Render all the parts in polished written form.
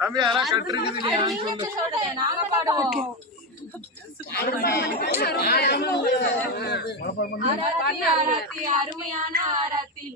தம்பி அதெல்லாம் கட்டுருக்குது நாங்க பாடுவோம். ஆராத்தி அருமையான ஆராத்தி.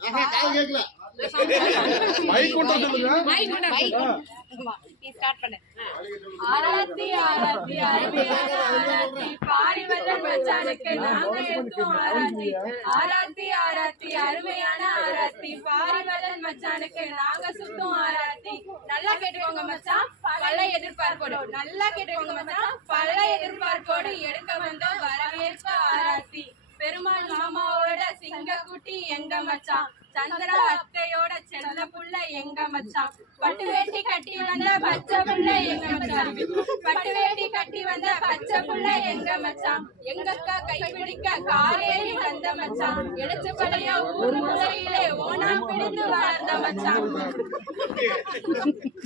ஆராத்தி ஆராத்தி அருமையான ஆராத்தி பாரிவதன் மச்சானுக்கு நாங்க எடுத்தோம் ஆராத்தி. ஆராத்தி ஆராத்தி அருமையான ஆராத்தி பாரிவதன் மச்சானுக்கு நாங்க சுத்தம் ஆராத்தி. நல்லா கேட்டுக்கோங்க மச்சான், பல எதிர்பார்ப்போடு. நல்லா கேட்டுக்கோங்க மச்சான், பல எதிர்பார்ப்போடு எடுக்க வந்தோம் வரவேற்ப ஆராத்தி. பெருமாள் மாமாவோட சிங்கக்குட்டி எங்க மச்சான், சந்திரா அத்தையோட செல்ல புள்ள எங்க மச்சான். பட்டு வேட்டி கட்டி வந்த பச்சை புள்ள எங்க மச்சான். பட்டு வேட்டி கட்டி வந்த பச்சை புள்ள எங்க மச்சான். எங்கக்கா கைப்பிடிக்க காலேறி வந்த மச்சான். எழுச்சு பழைய ஊர் மூலையிலே ஓனாம் பிடித்து வளர்ந்த மச்சான்.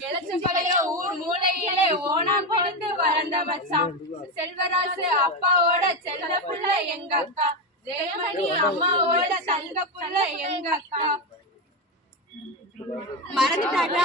எழுச்சு பழைய ஊர் மூலையிலே ஓனாம் பிடித்து வளர்ந்த மச்சான். செல்வராசு அப்பாவோட செல்ல புள்ள எங்க அக்கா. ஜெயமணி அம்மாவோட தங்க புள்ள எங்க அக்கா. மறந்துட்டாங்க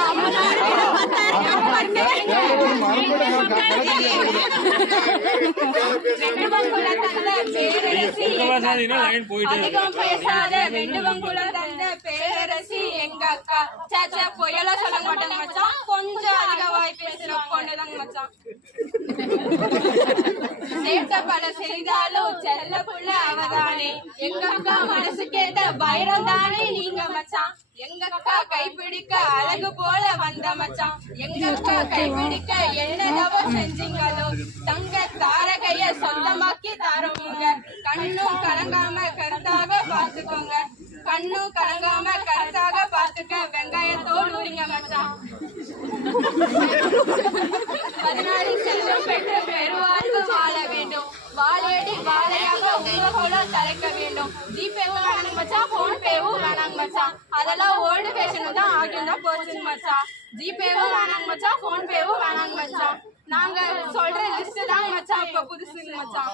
அதிகம் பேசாத வெண்டுவங்குல தந்த பேரரசி எங்க அக்கா. சாச்சா பொய்யெல்லாம் சொல்ல மாட்டாங்க மச்சான், கொஞ்சம் அதிக வாய் பேசுற பொண்ணுதாங்க மச்சான். சேட்ட பல செய்தாலும் செல்ல புள்ள அவதானே. எங்க அக்கா மனசு கேட்ட வைரம் தானே நீங்க மச்சான். எங்க அக்கா கைப்பிடிக்க அழகு போல வந்த மச்சான். எங்க அக்கா கைப்பிடிக்க என்னதவ செஞ்சீங்களோ. தங்க தாரகைய சொந்தமாக்கி தாரோங்க. கண்ணும் கலங்காம கருத்தாக பாத்துக்கோங்க. கண்ணும் கலங்காம கருத்தாக பாத்துக்க. வெங்காயத்தோடு உரிங்க மச்சான். 16 செல்வம் பெற்று பெருவாழ்வு வாழ வேண்டும். வாழையடி வாழையாக உங்களோட தலைக்க வேண்டும். ஜிபேவும் வேணாங்க மச்சான், போன் பேவும் வேணாங்க மச்சான். அதெல்லாம் ஓல்டு ஃபேஷன் தான் ஆகியிருந்தா போச்சுங்க மச்சான். ஜிபேவும் வேணாங்க மச்சான், போன் பேவும் வேணாங்க மச்சான். நாங்க சொல்ற லிஸ்ட் தாங்க மச்சான் இப்ப புதுசுங்க மச்சான்.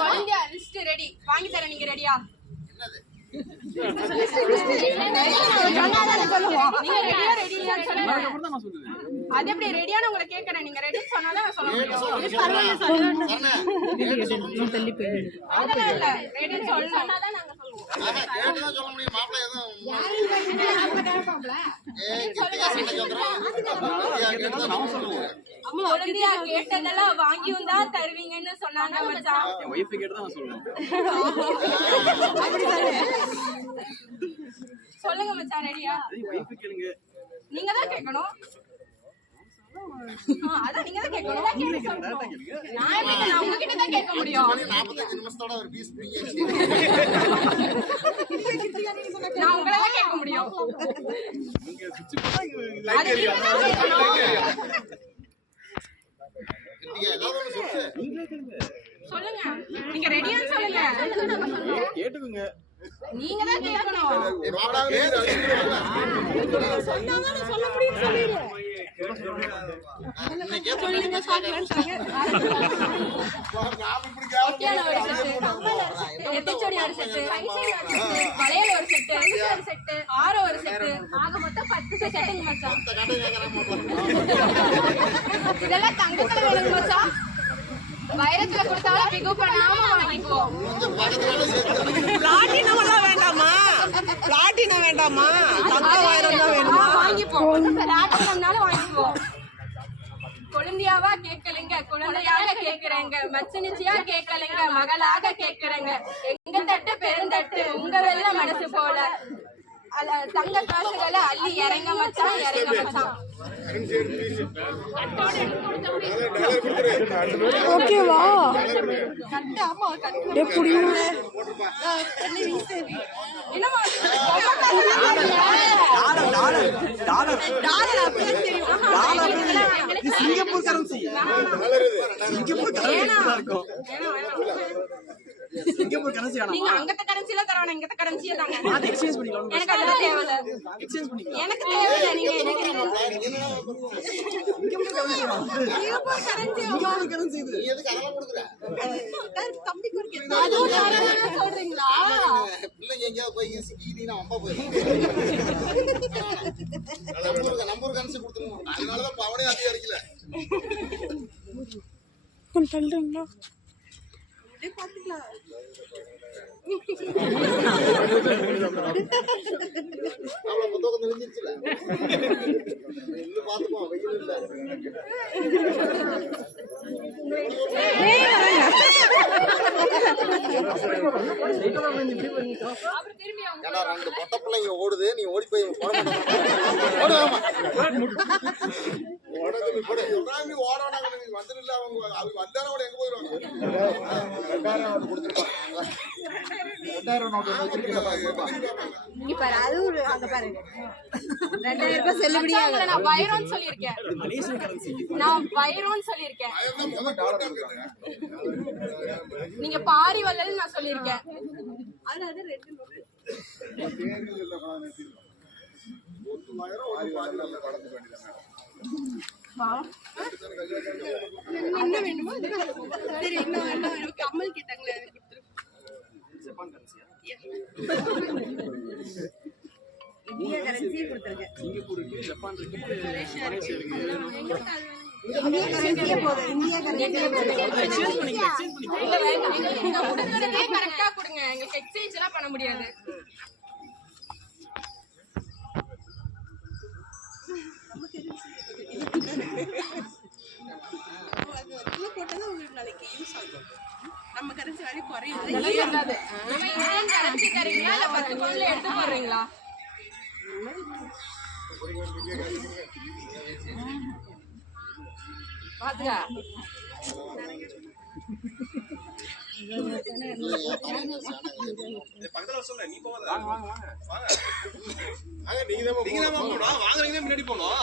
குழந்தையா லிஸ்ட் ரெடி, வாங்கி தரேன், நீங்க ரெடியா? அது எப்படி ரெடியான உங்களை கேட்கறேன். நீங்க ரெடி சொன்னாதான் சொல்ல முடியும். ரெடி சொன்னாதான் நாங்க சொல்லுவோம். குழந்தையா கேட்டதெல்லாம் வாங்கியும் தான் தருவீங்கன்னு சொன்னாங்க மச்சான். சொல்லுங்க மச்சான், ரெடியா? நீங்க தான் கேட்கணும். அதான் நீங்க தான் கேட்கணும். நான் உங்ககிட்ட தான் கேட்க முடியும். நான் உங்களை தான் கேட்க முடியும். சொல்லுங்க, நீங்க ரெடியான்னு சொல்லுங்க. கேட்டுக்கோங்க. நீங்க தான் கேட்கணும். சொல்ல முடியும். இதெல்லாம் தங்கத்துல வேணுங்க மச்சான். வைரத்துல கொடுத்தாலும் பிகு பண்ணாம வாங்கிக்குவோம். பிளாட்டினம் எல்லாம் வேண்டாமா? பிளாட்டினம் வேண்டாமா? தங்க வைரம் தான் வேணுமா? வாங்கிப்போம். பிளாட்டினம்னாலும் வாங்கிக்குவோம். குழந்தையாவா கேட்கலைங்க, குழந்தையாக கேட்கிறேங்க. மச்சனிச்சியா கேட்கலைங்க, மகளாக கேட்கிறேங்க. எங்க தட்டு பெருந்தட்டு உங்க வெள்ள மனசு போல. தங்க காசுகளை அள்ளி இறங்க மச்சான், இறங்க மச்சான். ஓகேவா? Singapore currency. சிங்கப்பூர் கரன்சி வேணாம். நீங்க அங்கத்த கரன்சில தரணும், இங்கத்த கரன்சில தாங்க. அது எக்ஸ்சேஞ்ச் பண்ணிக்கலாம். எனக்கு அதெல்லாம் தேவையில்ல. எக்ஸ்சேஞ்ச் பண்ணிக்கலாம். எனக்கு தேவையில்ல. நீங்க எனக்கு சிங்கப்பூர் கரன்சி வேணாம். சிங்கப்பூர் கரன்சி இது. நீ எதுக்கு அதெல்லாம் கொடுக்குற? தம்பி குறுக்கு. அதுவும் தரணும்னு சொல்றீங்களா? பிள்ளைங்க எங்கயாவது போய் சிக்கிட்டீங்கன்னா அம்மா போய். நம்பூர் கரன்சி கொடுத்துருவோம். அதனாலதான் பவனே அதிகம் அடிக்கல. கொஞ்சம் தள்ளுறீங்களா? அப்படியே பாத்துக்கலாம். அவ்வளவு புத்தகம் தெரிஞ்சிருச்சுல. இன்னும் பாத்துப்போம், வெயில் இல்ல. ஏன்னா 2 பொட்ட பிள்ளைங்க ஓடுது, நீ ஓடி போய் வந்துடல. அவங்க வந்தாலும் எங்க போயிருவாங்க. 2000 கொடுத்துருப்பாங்க. இப்ப அது ஒரு அங்க பாருங்க 2000 ரூபாய் செல்லுபடியாக. நான் வைரோன்னு சொல்லியிருக்கேன். நான் வைரோன்னு சொல்லியிருக்கேன். நீங்க பாரி வள்ளல் நான் சொல்லியிருக்கேன். அது ரெண்டு என்ன வேணுமோ சரி. இன்னும் கம்மல் கேட்டாங்களே இந்திய கரன்சியே கொடுத்துருக்கேன். இந்திய கரன்சியே போதும். இந்திய கரன்சியே கரெக்டா கொடுங்க. எங்களுக்கு எக்ஸ்சேஞ்ச் எல்லாம் பண்ண முடியாது. போட்டதான் உங்களுக்கு நாளைக்கு யூஸ் ஆகும். நம்ம கரன்சி வேலை குறையும். இந்தியன் கரன்சி தரீங்களா இல்ல 10 பவுன்ல எடுத்து போடுறீங்களா? பாத்துங்க பக்கத்துல சொல்ல நீ போவாத. வாங்க நீங்க தான் போணும். வாங்குறீங்க முன்னாடி போணும்.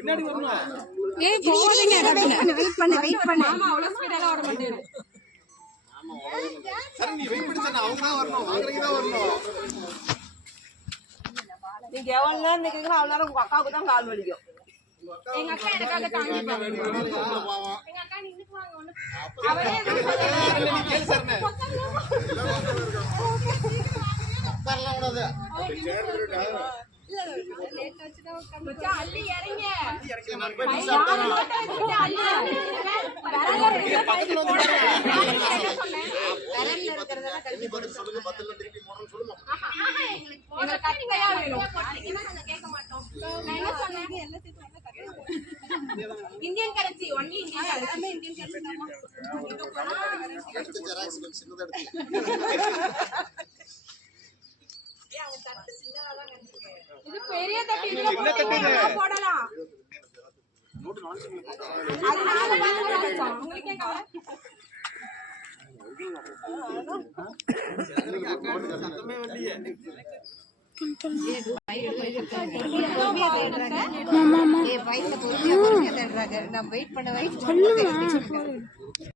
பின்னாடி வரணும். ஏய் போறீங்க. வெயிட் பண்ணு. ஆமா அவ்வளவு ஸ்பீடா ஓட மாட்டேன். சரி நீ வெயிட் பண்ணி சொன்னா அவங்க தான் வரணும். வாங்குறீங்க தான் வரணும். நீங்க எவ்வளவு நேரம் நிக்கிறீங்களோ அவ்வளவு நேரம் உங்க அக்காவுக்கு தான் கால் வலிக்கும். எங்க அக்கா எனக்காக தாங்கிப்பாங்க. எங்க அக்கா நின்னுக்கு வாங்க ஒண்ணு. அவரே நீ கேளு சர்னே. உட்காரலாம் கூடாது. லேட் ஆச்சுடா மச்சான் அள்ளி இறங்க. நான் போய் மிஸ் ஆட்டேன். பக்கத்துல வந்து வரல இருக்குறதெல்லாம் கழிச்சு பதில் சொல்லுங்க. 10 ல திருப்பி போறோம்னு சொல்லுமா. எங்களுக்கு போட கட்டியா வேணும். போட்டீங்கன்னா நாங்க கேட்க மாட்டோம். நான் என்ன சொன்னேன்? எல்லாத்தையும் வந்து கட்டணும். Indian currency only Indian currency. Indian currency தான்மா. இங்க போனா அடுத்த ஜெராக்ஸ் கொஞ்சம் சின்னதா எடுத்து. ஏன் அவன் தட்டு சின்னதா தான் கட்டிருக்கேன். இது பெரிய தட்டு. இதுல போடலாம். அதனால வாங்குறோம். உங்களுக்கு ஏன் கவலை? சத்தமே வரலையே. நான் வெயிட் பண்ண